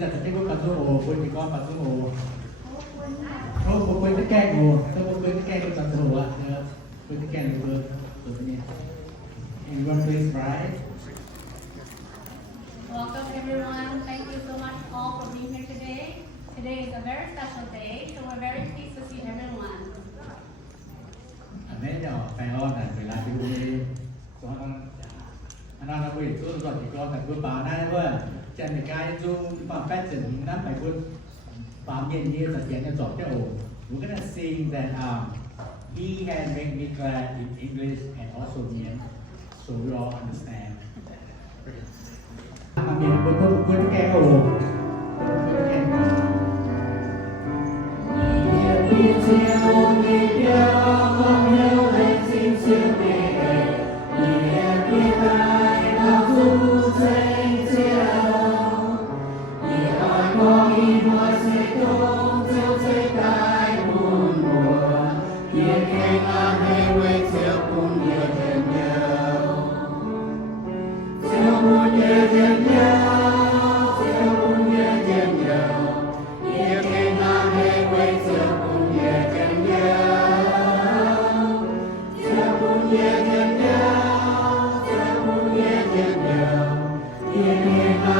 là cái con bắn ồ quên thì con bắn ồ không quên cái keng ồ không quên cái keng con bắn ồ à quên cái keng rồi rồi nhé anyone please right Welcome everyone. Thank you so much all for being here today. Today is a very special day, so we're very pleased to see everyone. mấy nhỏ phải ngon là phải làm cái đồ đi con anh nói quỷ tôi rồi thì con phải quân báo này thôi chân thì cái dung bằng phép chỉnh nắm phải quân báo miền như là tiếng nó giỏi cái ổ we're gonna sing that he had made me glad in English and also Mien so we all understand mà miền quân cái ổ quân cái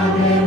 Amen.